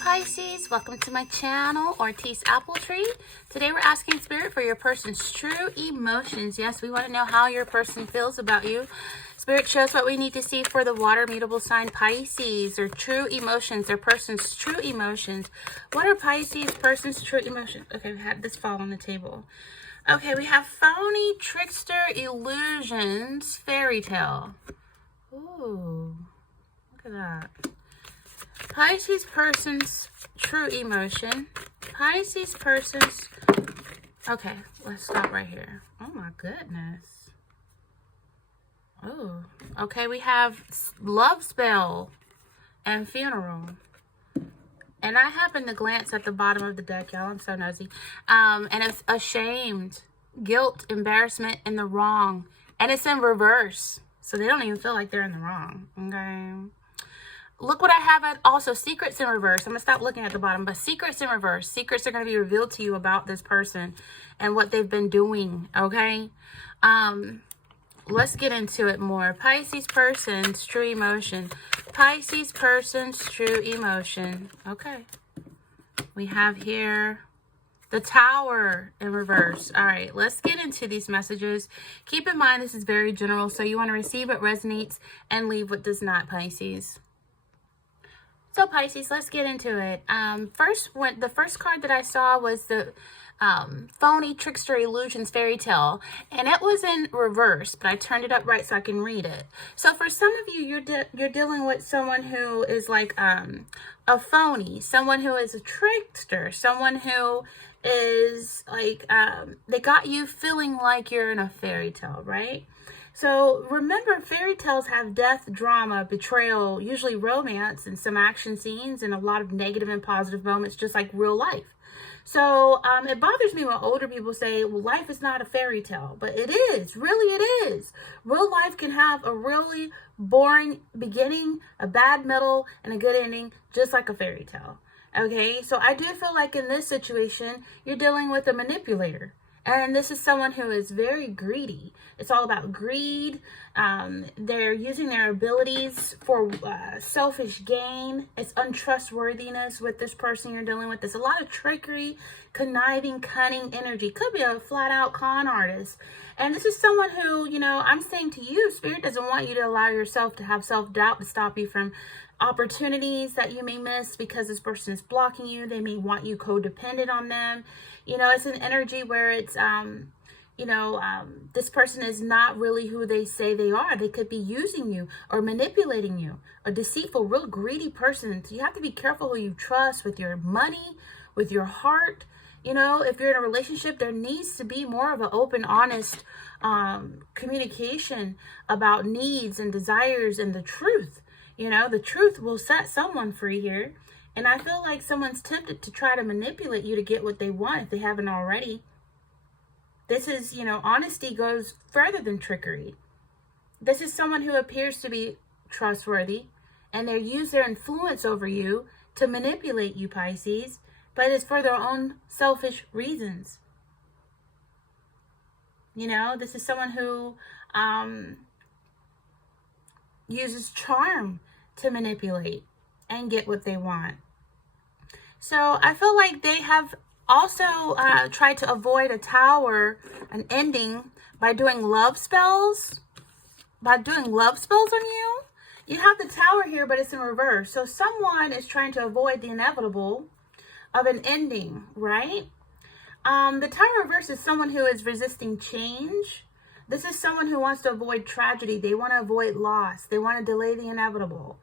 Pisces, welcome to my channel, Ortiz Apple Tree. Today we're asking Spirit for your person's true emotions. Yes, we want to know how your person feels about you. Spirit, shows what we need to see for the water mutable sign Pisces. Their true emotions, their person's true emotions. What are Pisces person's true emotions? Okay, we had this fall on the table. Okay, we have phony, trickster, illusions, fairy tale. Ooh, look at that. Pisces person's true emotion. Pisces person's... Okay, let's stop right here. Oh my goodness. Oh, okay, we have love spell and funeral. And I happened to glance at the bottom of the deck, y'all. I'm so nosy. And it's ashamed, guilt, embarrassment, and the wrong. And it's in reverse. So they don't even feel like they're in the wrong. Okay. Look what I have at also secrets in reverse. I'm going to stop looking at the bottom, but secrets in reverse. Secrets are going to be revealed to you about this person and what they've been doing, okay? Let's get into it more. Pisces person's true emotion. Pisces person's true emotion. Okay. We have here the Tower in reverse. All right, let's get into these messages. Keep in mind, this is very general, so you want to receive what resonates and leave what does not, Pisces. So Pisces, let's get into it. The first card that I saw was the phony, trickster, illusions, fairy tale, and it was in reverse, but I turned it up right so I can read it. So for some of you, you're dealing with someone who is like a phony, someone who is a trickster, someone who is like they got you feeling like you're in a fairy tale, right? So remember, fairy tales have death, drama, betrayal, usually romance, and some action scenes, and a lot of negative and positive moments, just like real life. So it bothers me when older people say, well, life is not a fairy tale, but it is. Really, it is. Real life can have a really boring beginning, a bad middle, and a good ending, just like a fairy tale. Okay, so I do feel like in this situation, you're dealing with a manipulator. And this is someone who is very greedy. It's all about greed. They're using their abilities for selfish gain. It's untrustworthiness with this person you're dealing with. There's a lot of trickery, conniving, cunning energy. Could be a flat out con artist. And this is someone who, you know, I'm saying to you, Spirit doesn't want you to allow yourself to have self-doubt to stop you from opportunities that you may miss because this person is blocking you. They may want you codependent on them. You know, it's an energy where it's, this person is not really who they say they are. They could be using you or manipulating you. A deceitful, real greedy person. So you have to be careful who you trust with your money, with your heart. You know, if you're in a relationship, there needs to be more of an open, honest communication about needs and desires and the truth. You know, the truth will set someone free here. And I feel like someone's tempted to try to manipulate you to get what they want if they haven't already. This is, you know, honesty goes further than trickery. This is someone who appears to be trustworthy, and they use their influence over you to manipulate you, Pisces, but it's for their own selfish reasons. You know, this is someone who uses charm to manipulate and get what they want. So I feel like they have also tried to avoid a tower, an ending, by doing love spells. By doing love spells on you. You have the Tower here, but it's in reverse. So someone is trying to avoid the inevitable of an ending, right? The Tower reverse is someone who is resisting change. This is someone who wants to avoid tragedy. They want to avoid loss. They want to delay the inevitable.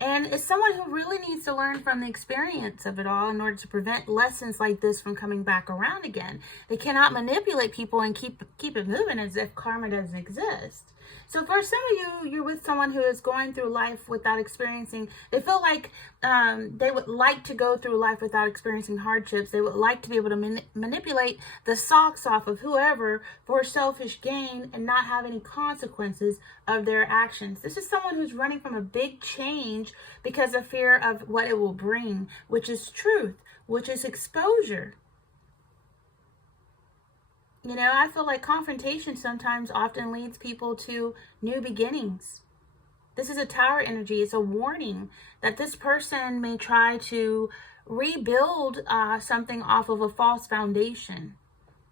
And it's someone who really needs to learn from the experience of it all in order to prevent lessons like this from coming back around again. They cannot manipulate people and keep it moving as if karma doesn't exist. So for some of you, you're with someone who is going through life without experiencing, they feel like they would like to go through life without experiencing hardships. They would like to be able to manipulate the socks off of whoever for selfish gain and not have any consequences of their actions. This is someone who's running from a big change because of fear of what it will bring, which is truth, which is exposure. You know, I feel like confrontation sometimes often leads people to new beginnings. This is a Tower energy. It's a warning that this person may try to rebuild something off of a false foundation.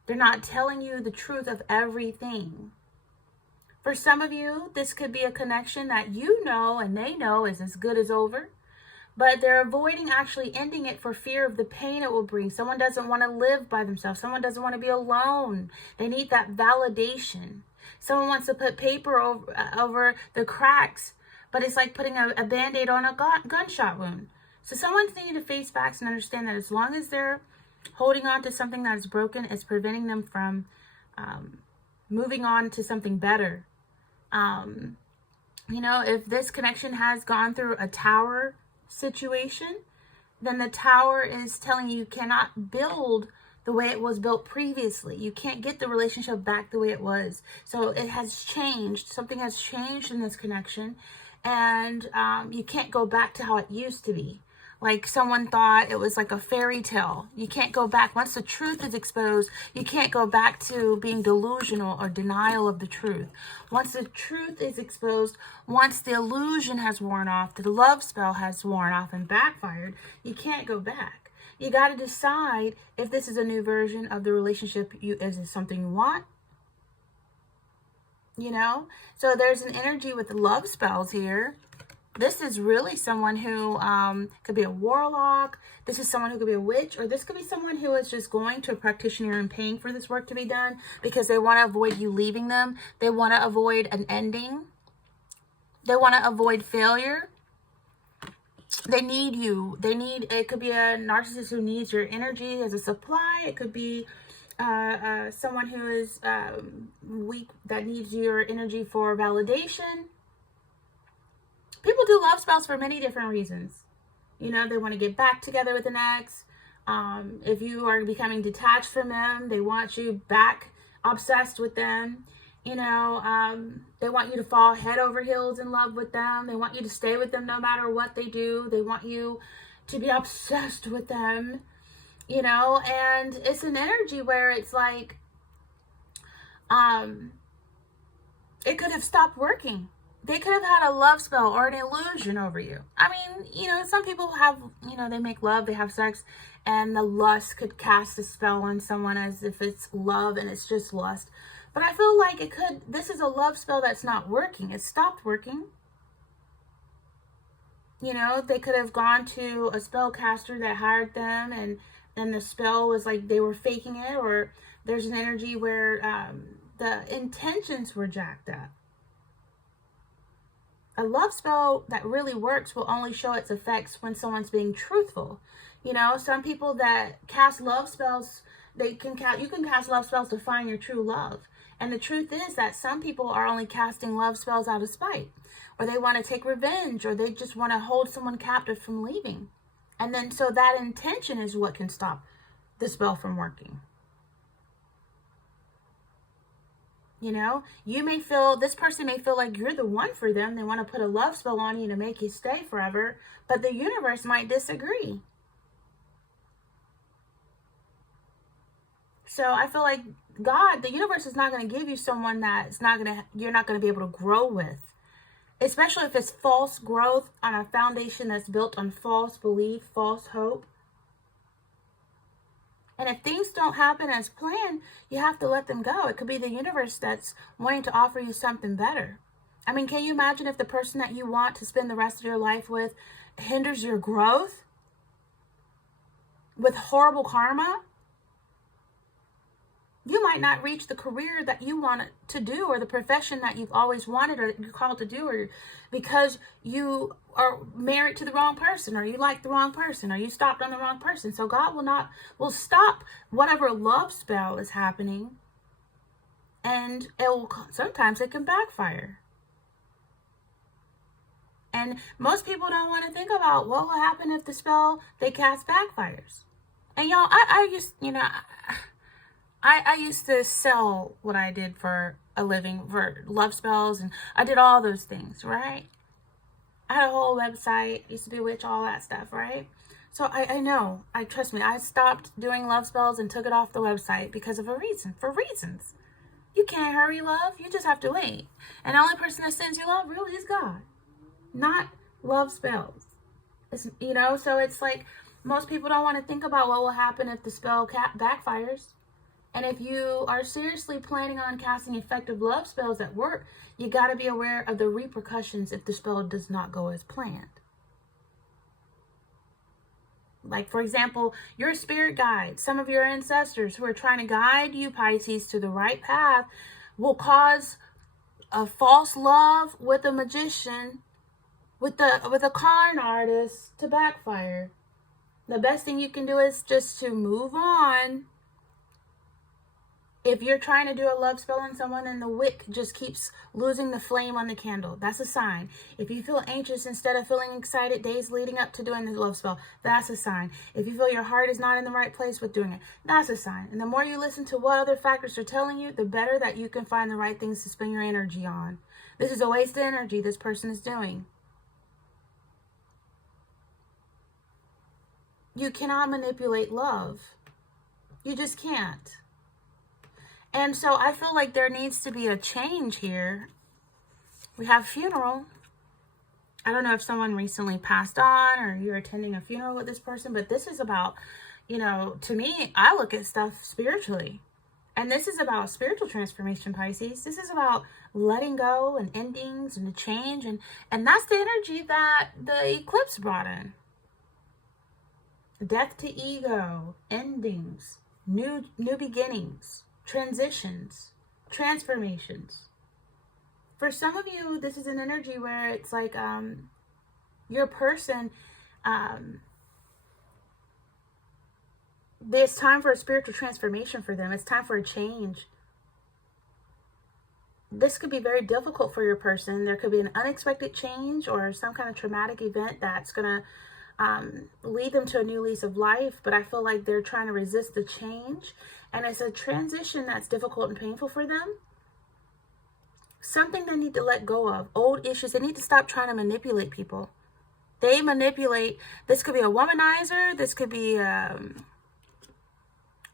They're not telling you the truth of everything. For some of you, this could be a connection that you know and they know is as good as over, but they're avoiding actually ending it for fear of the pain it will bring. Someone doesn't want to live by themselves. Someone doesn't want to be alone. They need that validation. Someone wants to put paper over the cracks, but it's like putting a Band-Aid on a gunshot wound. So someone's needing to face facts and understand that as long as they're holding on to something that is broken, it's preventing them from moving on to something better. You know, if this connection has gone through a tower situation, then the tower is telling you cannot build the way it was built previously. You can't get the relationship back the way it was. So it has changed. Something has changed in this connection, and you can't go back to how it used to be. Like someone thought it was like a fairy tale. You can't go back. Once the truth is exposed, you can't go back to being delusional or denial of the truth. Once the truth is exposed, once the illusion has worn off, the love spell has worn off and backfired, you can't go back. You got to decide if this is a new version of the relationship. Is it something you want? You know? So there's an energy with the love spells here. This is really someone who could be a warlock. This is someone who could be a witch, or this could be someone who is just going to a practitioner and paying for this work to be done because they want to avoid you leaving them. They want to avoid an ending. They want to avoid failure. They need you. It could be a narcissist who needs your energy as a supply. It could be someone who is weak that needs your energy for validation. People do love spells for many different reasons. You know, they want to get back together with an ex. If you are becoming detached from them, they want you back obsessed with them. You know, they want you to fall head over heels in love with them. They want you to stay with them no matter what they do. They want you to be obsessed with them, you know, and it's an energy where it's like, it could have stopped working. They could have had a love spell or an illusion over you. I mean, you know, some people have, you know, they make love, they have sex, and the lust could cast a spell on someone as if it's love and it's just lust. But I feel like this is a love spell that's not working. It stopped working. You know, they could have gone to a spellcaster that hired them, and the spell was like they were faking it, or there's an energy where the intentions were jacked up. A love spell that really works will only show its effects when someone's being truthful. You know, some people that cast love spells, you can cast love spells to find your true love. And the truth is that some people are only casting love spells out of spite, or they want to take revenge, or they just want to hold someone captive from leaving. And then so that intention is what can stop the spell from working. You know, this person may feel like you're the one for them. They want to put a love spell on you to make you stay forever, but the universe might disagree. So I feel like the universe is not going to give you someone you're not going to be able to grow with, especially if it's false growth on a foundation that's built on false belief, false hope. And if things don't happen as planned, you have to let them go. It could be the universe that's wanting to offer you something better. I mean, can you imagine if the person that you want to spend the rest of your life with hinders your growth with horrible karma? You might not reach the career that you want to do, or the profession that you've always wanted or you're called to do, or because you are married to the wrong person, or you like the wrong person, or you stopped on the wrong person. So God will stop whatever love spell is happening, and sometimes it can backfire. And most people don't want to think about what will happen if the spell they cast backfires. And y'all, I used to sell what I did for a living for love spells, and I did all those things, right? I had a whole website, used to be a witch, all that stuff, right? So trust me, I stopped doing love spells and took it off the website because of for reasons. You can't hurry love, you just have to wait. And the only person that sends you love really is God, not love spells. So it's like, Most people don't want to think about what will happen if the spell backfires. And if you are seriously planning on casting effective love spells at work, you got to be aware of the repercussions if the spell does not go as planned. Like, for example, your spirit guides, some of your ancestors who are trying to guide you, Pisces, to the right path, will cause a false love with a magician, with a con artist to backfire. The best thing you can do is just to move on. If you're trying to do a love spell on someone and the wick just keeps losing the flame on the candle, that's a sign. If you feel anxious instead of feeling excited days leading up to doing the love spell, that's a sign. If you feel your heart is not in the right place with doing it, that's a sign. And the more you listen to what other factors are telling you, the better that you can find the right things to spend your energy on. This is a waste of energy this person is doing. You cannot manipulate love. You just can't. And so I feel like there needs to be a change here. We have funeral. I don't know if someone recently passed on or you're attending a funeral with this person, but this is about, to me, I look at stuff spiritually. And this is about spiritual transformation, Pisces. This is about letting go and endings and the change. And that's the energy that the eclipse brought in. Death to ego, endings, new beginnings. Transitions, transformations. For some of you, this is an energy where it's like your person, it's time for a spiritual transformation for them. It's time for a change. This could be very difficult for your person. There could be an unexpected change or some kind of traumatic event that's going to lead them to a new lease of life, but I feel like they're trying to resist the change, and it's a transition that's difficult and painful for them. Something they need to let go of, old issues. They need to stop trying to manipulate people. They manipulate. This could be a womanizer. This could be a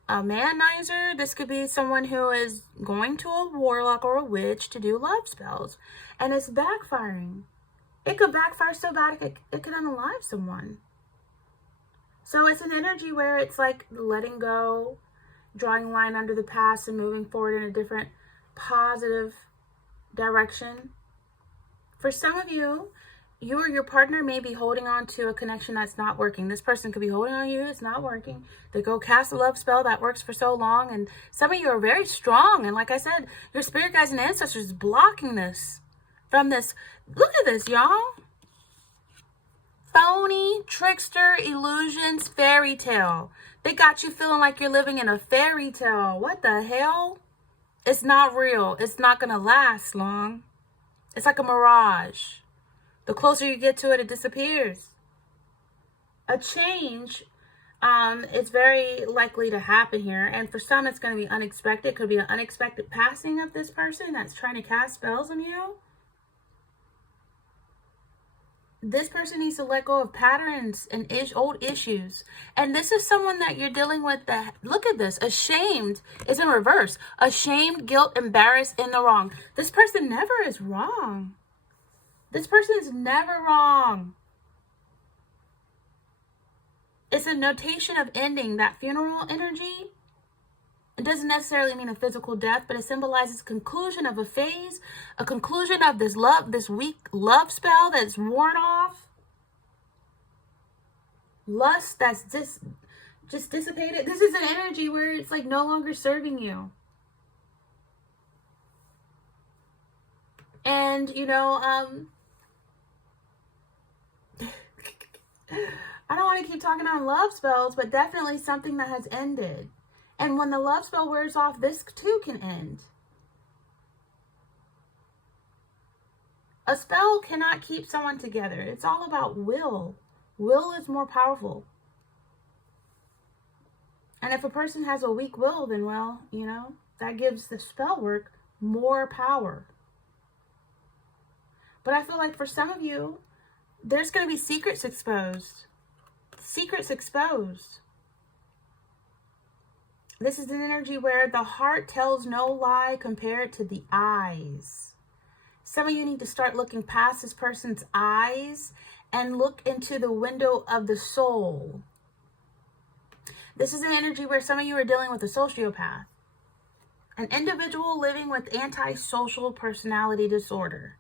manizer. This could be someone who is going to a warlock or a witch to do love spells, and it's backfiring. It could backfire so bad it could unalive someone. So it's an energy where it's like letting go, drawing a line under the past and moving forward in a different positive direction. For some of you, you or your partner may be holding on to a connection that's not working. This person could be holding on to you, it's not working. They go cast a love spell that works for so long. And some of you are very strong. And like I said, your spirit guides and ancestors blocking this. From this, look at this, y'all. Phony, trickster, illusions, fairy tale. They got you feeling like you're living in a fairy tale. What the hell? It's not real. It's not going to last long. It's like a mirage. The closer you get to it, it disappears. A change is very likely to happen here. And for some, it's going to be unexpected. It could be an unexpected passing of this person that's trying to cast spells on you. This person needs to let go of patterns and old issues. And this is someone that you're dealing with that, look at this, ashamed is in reverse. Ashamed, guilt, embarrassed, in the wrong. This person never is wrong. This person is never wrong. It's a notation of ending, that funeral energy. It doesn't necessarily mean a physical death, but it symbolizes conclusion of a phase, a conclusion of this weak love spell that's worn off. Lust that's just dissipated. This is an energy where it's like no longer serving you. And, I don't want to keep talking on love spells, but definitely something that has ended. And when the love spell wears off, this too can end. A spell cannot keep someone together. It's all about will. Will is more powerful. And if a person has a weak will, then, well, that gives the spell work more power. But I feel like for some of you, there's going to be secrets exposed. Secrets exposed. This is an energy where the heart tells no lie compared to the eyes. Some of you need to start looking past this person's eyes and look into the window of the soul. This is an energy where some of you are dealing with a sociopath, an individual living with antisocial personality disorder,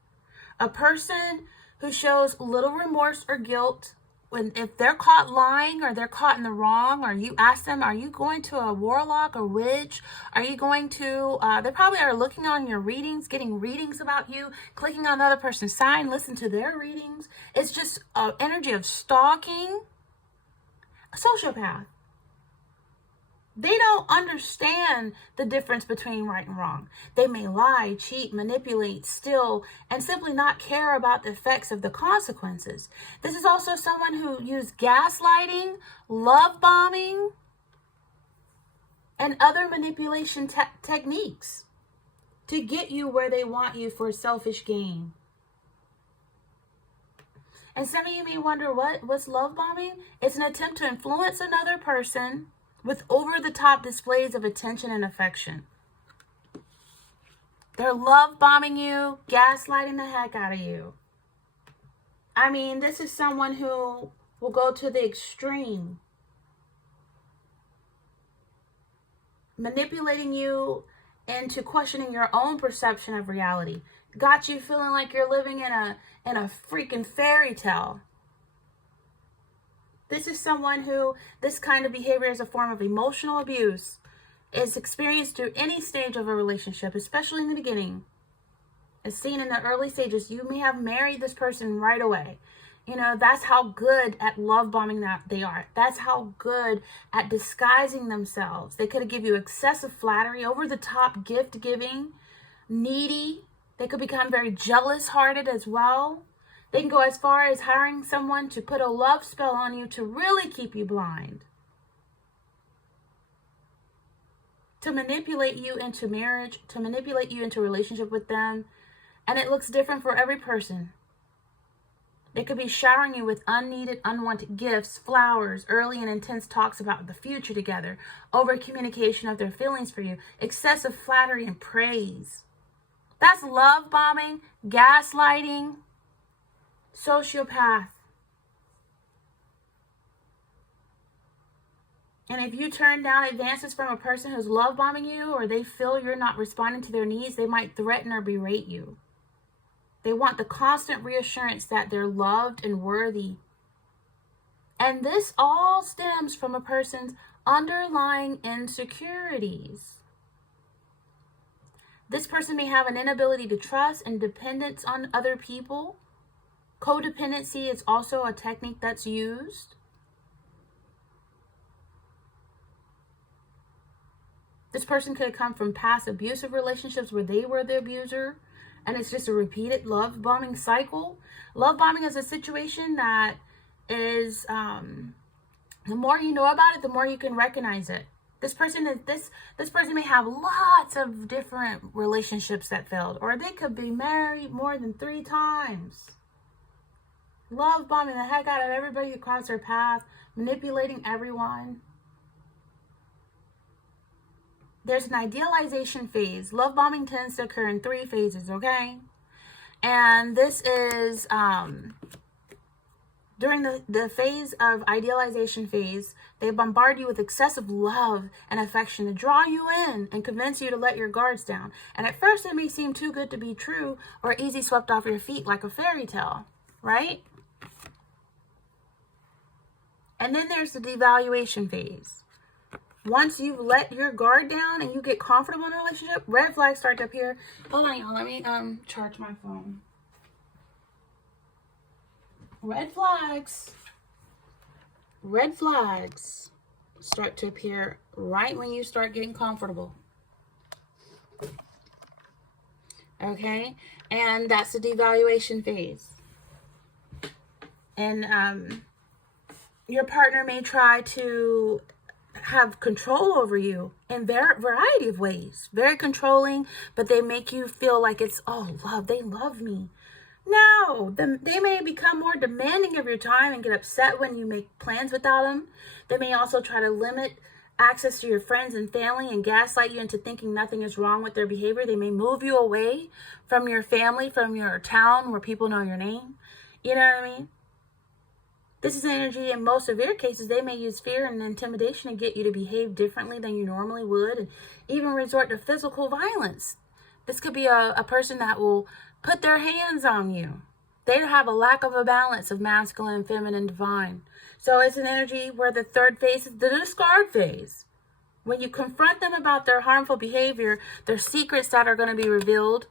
a person who shows little remorse or guilt if they're caught lying or they're caught in the wrong, or you ask them, are you going to a warlock or witch? Are you going to, they probably are looking on your readings, getting readings about you, clicking on the other person's sign, listen to their readings. It's just an energy of stalking. A sociopath. They don't understand the difference between right and wrong. They may lie, cheat, manipulate, steal, and simply not care about the effects of the consequences. This is also someone who used gaslighting, love bombing, and other manipulation techniques to get you where they want you for selfish gain. And some of you may wonder, what's love bombing? It's an attempt to influence another person with over-the-top displays of attention and affection. They're love bombing you, gaslighting the heck out of you. I mean, this is someone who will go to the extreme, manipulating you into questioning your own perception of reality. Got you feeling like you're living in a freaking fairy tale. This is someone who, this kind of behavior is a form of emotional abuse, is experienced through any stage of a relationship, especially in the beginning. As seen in the early stages, you may have married this person right away. You know, that's how good at love bombing that they are. That's how good at disguising themselves. They could give you excessive flattery, over the top gift giving, needy. They could become very jealous hearted as well. They can go as far as hiring someone to put a love spell on you to really keep you blind. To manipulate you into marriage, to manipulate you into a relationship with them. And it looks different for every person. They could be showering you with unneeded, unwanted gifts, flowers, early and intense talks about the future together, over communication of their feelings for you, excessive flattery and praise. That's love bombing, gaslighting, sociopath. And if you turn down advances from a person who's love bombing you, or they feel you're not responding to their needs, they might threaten or berate you. They want the constant reassurance that they're loved and worthy. And this all stems from a person's underlying insecurities. This person may have an inability to trust and dependence on other people. Codependency is also a technique that's used. This person could come from past abusive relationships where they were the abuser, and it's just a repeated love bombing cycle. Love bombing is a situation that is, the more you know about it, the more you can recognize it. This person may have lots of different relationships that failed, or they could be married more than 3 times. Love bombing the heck out of everybody who crosses their path, manipulating everyone. There's an idealization phase. Love bombing tends to occur in 3 phases, okay? And this is during the phase of idealization phase, they bombard you with excessive love and affection to draw you in and convince you to let your guards down. And at first it may seem too good to be true, or easy swept off your feet like a fairy tale, right? And then there's the devaluation phase. Once you've let your guard down and you get comfortable in a relationship, red flags start to appear. Hold on, y'all. Let me charge my phone. Red flags start to appear right when you start getting comfortable. Okay? And that's the devaluation phase. And your partner may try to have control over you in variety of ways. Very controlling, but they make you feel like it's, oh, love, they love me. No, they may become more demanding of your time and get upset when you make plans without them. They may also try to limit access to your friends and family and gaslight you into thinking nothing is wrong with their behavior. They may move you away from your family, from your town where people know your name. You know what I mean? This is an energy, in most severe cases, they may use fear and intimidation to get you to behave differently than you normally would, and even resort to physical violence. This could be a person that will put their hands on you. They have a lack of a balance of masculine, feminine, divine. So it's an energy where the third phase is the discard phase. When you confront them about their harmful behavior, their secrets that are going to be revealed,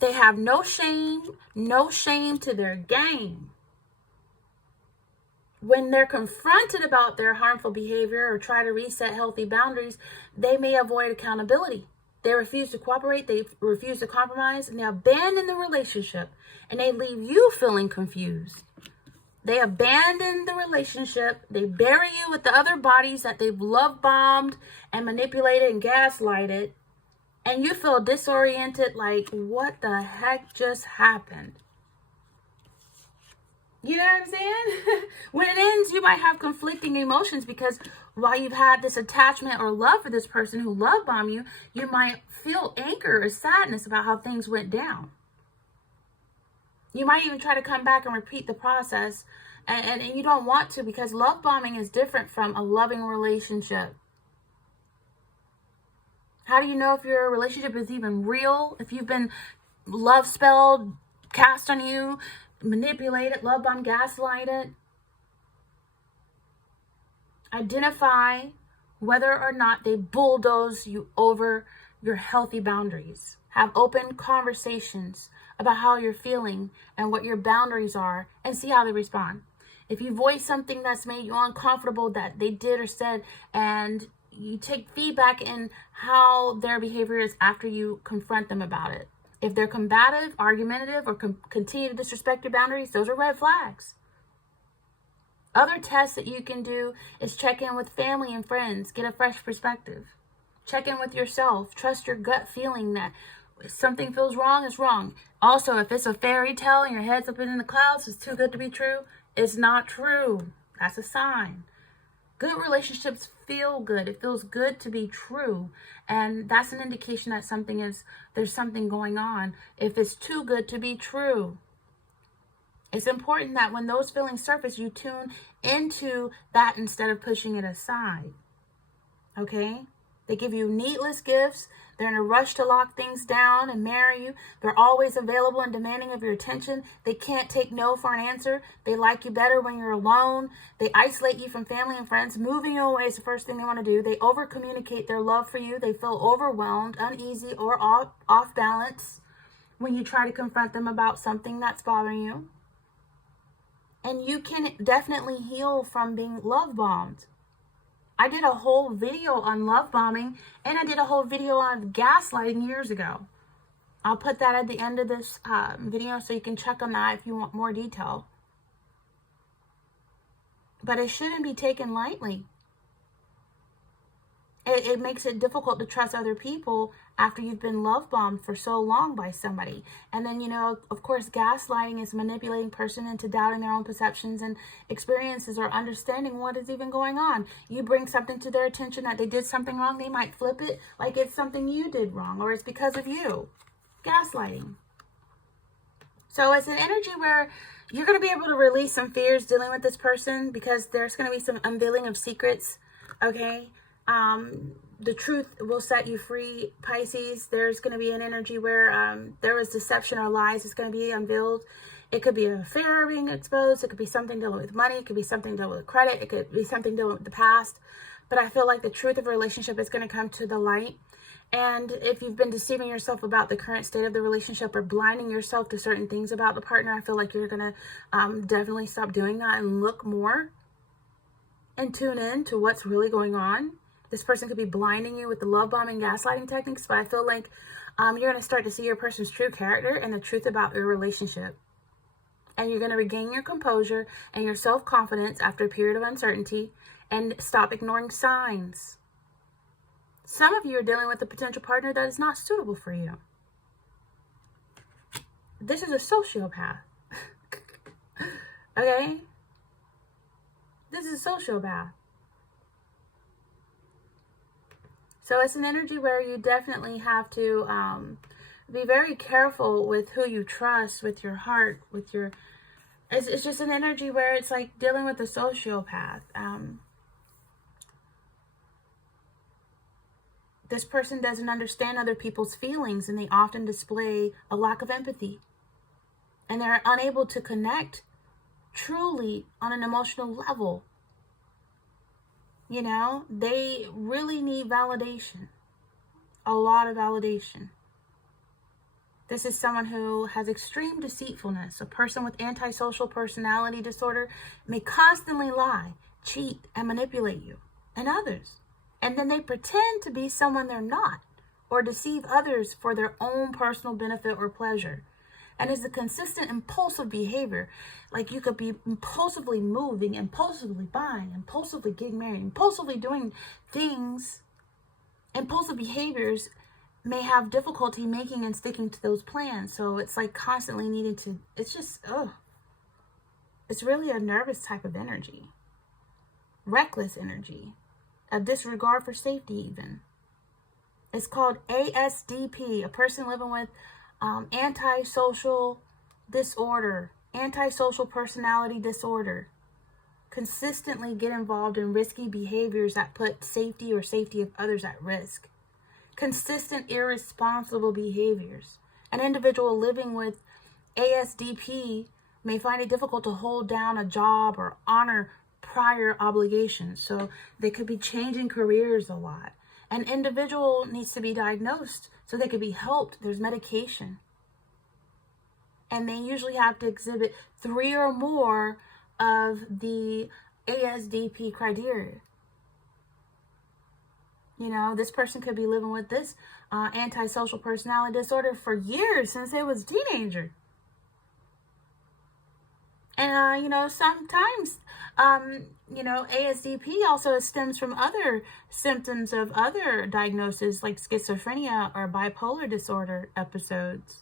they have no shame to their game. When they're confronted about their harmful behavior or try to reset healthy boundaries, they may avoid accountability. They refuse to cooperate, they refuse to compromise, and they abandon the relationship, and they leave you feeling confused. They abandon the relationship, they bury you with the other bodies that they've love-bombed and manipulated and gaslighted, and you feel disoriented, like, what the heck just happened? You know what I'm saying? When it ends, you might have conflicting emotions, because while you've had this attachment or love for this person who love-bombed you, you might feel anger or sadness about how things went down. You might even try to come back and repeat the process, and you don't want to, because love bombing is different from a loving relationship. How do you know if your relationship is even real? If you've been love spelled, cast on you, manipulated, love bombed, gaslighted? Identify whether or not they bulldoze you over your healthy boundaries. Have open conversations about how you're feeling and what your boundaries are, and see how they respond. If you voice something that's made you uncomfortable that they did or said, and you take feedback in how their behavior is after you confront them about it. If they're combative, argumentative, or continue to disrespect your boundaries, those are red flags. Other tests that you can do is check in with family and friends, get a fresh perspective. Check in with yourself. Trust your gut feeling that if something feels wrong, it's wrong. Also, if it's a fairy tale and your head's up in the clouds, it's too good to be true, it's not true. That's a sign. Good relationships feel good. It feels good to be true. And that's an indication that there's something going on. If it's too good to be true. It's important that when those feelings surface, you tune into that instead of pushing it aside. Okay? They give you needless gifts. They're in a rush to lock things down and marry you. They're always available and demanding of your attention. They can't take no for an answer. They like you better when you're alone. They isolate you from family and friends. Moving you away is the first thing they want to do. They over-communicate their love for you. They feel overwhelmed, uneasy, or off balance when you try to confront them about something that's bothering you. And you can definitely heal from being love-bombed. I did a whole video on love bombing, and I did a whole video on gaslighting years ago. I'll put that at the end of this video so you can check on that if you want more detail. But it shouldn't be taken lightly. It makes it difficult to trust other people after you've been love bombed for so long by somebody. And then, of course, gaslighting is manipulating a person into doubting their own perceptions and experiences or understanding what is even going on. You bring something to their attention that they did something wrong, they might flip it like it's something you did wrong or it's because of you. Gaslighting. So it's an energy where you're going to be able to release some fears dealing with this person, because there's going to be some unveiling of secrets, okay? The truth will set you free, Pisces. There's going to be an energy where there was deception or lies that's going to be unveiled. It could be an affair being exposed. It could be something dealing with money. It could be something dealing with credit. It could be something dealing with the past. But I feel like the truth of a relationship is going to come to the light. And if you've been deceiving yourself about the current state of the relationship or blinding yourself to certain things about the partner, I feel like you're going to definitely stop doing that and look more and tune in to what's really going on. This person could be blinding you with the love bombing, gaslighting techniques, but I feel like you're going to start to see your person's true character and the truth about your relationship. And you're going to regain your composure and your self-confidence after a period of uncertainty and stop ignoring signs. Some of you are dealing with a potential partner that is not suitable for you. This is a sociopath. Okay? This is a sociopath. So it's an energy where you definitely have to be very careful with who you trust, with your heart, with your... It's just an energy where it's like dealing with a sociopath. This person doesn't understand other people's feelings, and they often display a lack of empathy. And they're unable to connect truly on an emotional level. You know, they really need validation. A lot of validation. This is someone who has extreme deceitfulness. A person with antisocial personality disorder may constantly lie, cheat, and manipulate you and others. And then they pretend to be someone they're not, or deceive others for their own personal benefit or pleasure. And it's a consistent impulsive behavior. Like you could be impulsively moving, impulsively buying, impulsively getting married, impulsively doing things. Impulsive behaviors may have difficulty making and sticking to those plans. So it's like constantly needing to, it's just, it's really a nervous type of energy. Reckless energy. A disregard for safety even. It's called ASDP, a person living with antisocial disorder, antisocial personality disorder. Consistently get involved in risky behaviors that put safety or safety of others at risk. Consistent irresponsible behaviors. An individual living with ASDP may find it difficult to hold down a job or honor prior obligations. So they could be changing careers a lot. An individual needs to be diagnosed so they could be helped. There's medication. And they usually have to exhibit 3 or more of the ASDP criteria. You know, this person could be living with this antisocial personality disorder for years, since they was a teenager. And, you know, sometimes, you know, ASDP also stems from other symptoms of other diagnoses like schizophrenia or bipolar disorder episodes.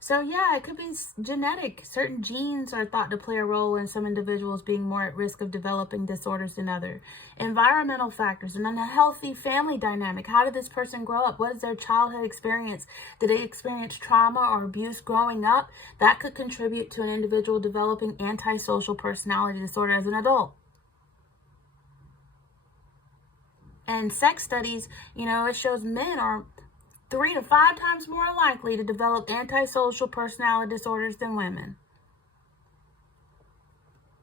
So, yeah, it could be genetic. Certain genes are thought to play a role in some individuals being more at risk of developing disorders than others. Environmental factors, an unhealthy family dynamic. How did this person grow up? What is their childhood experience? Did they experience trauma or abuse growing up? That could contribute to an individual developing antisocial personality disorder as an adult. And sex studies, you know, it shows men are 3 to 5 times more likely to develop antisocial personality disorders than women.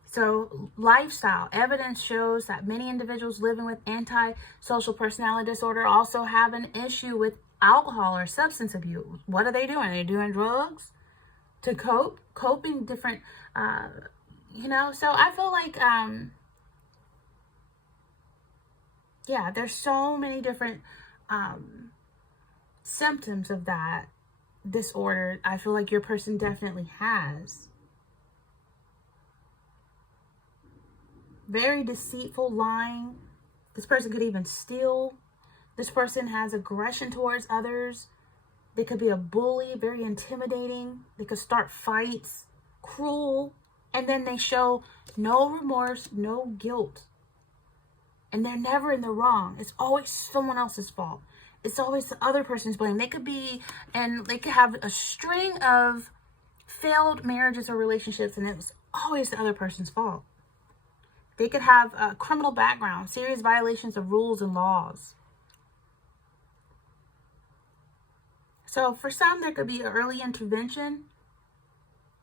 So, lifestyle. Evidence shows that many individuals living with antisocial personality disorder also have an issue with alcohol or substance abuse. What are they doing? Are they doing drugs to coping different, you know? So, I feel like, yeah, there's so many different, symptoms of that disorder. I feel like your person definitely has. Very deceitful, lying. This person could even steal. This person has aggression towards others. They could be a bully, very intimidating. They could start fights, cruel, and then they show no remorse, no guilt. And they're never in the wrong. It's always someone else's fault. It's always the other person's blame. They could be, and they could have a string of failed marriages or relationships, and it was always the other person's fault. They could have a criminal background, serious violations of rules and laws. So for some, there could be an early intervention,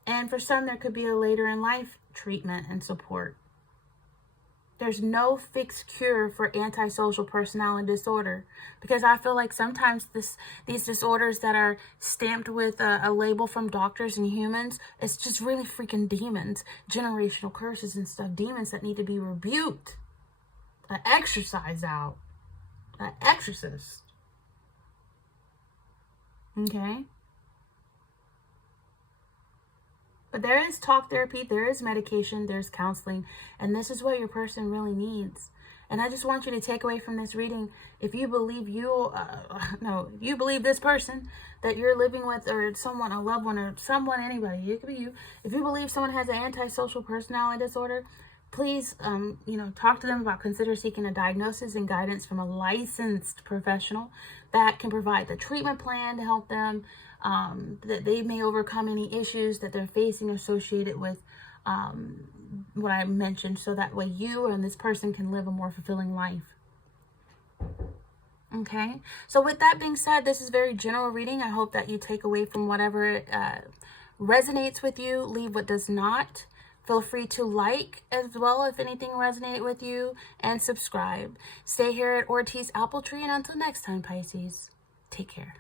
and for some, there could be a later in life treatment and support. There's no fixed cure for antisocial personality disorder, because I feel like sometimes these disorders that are stamped with a label from doctors and humans, it's just really freaking demons, generational curses and stuff, demons that need to be rebuked, exorcised out, exorcist. Okay? But there is talk therapy, there is medication, there's counseling, and this is what your person really needs. And I just want you to take away from this reading, if you believe if you believe this person that you're living with, or someone, a loved one, or someone, anybody, it could be you. If you believe someone has an antisocial personality disorder, please, talk to them about consider seeking a diagnosis and guidance from a licensed professional that can provide the treatment plan to help them, that they may overcome any issues that they're facing associated with what I mentioned, so that way you and this person can live a more fulfilling life. Okay, so with that being said, this is very general reading. I hope that you take away from whatever resonates with you, leave what does not. Feel free to like as well if anything resonated with you, and subscribe. Stay here at Ortiz Apple Tree, and until next time, Pisces, take care.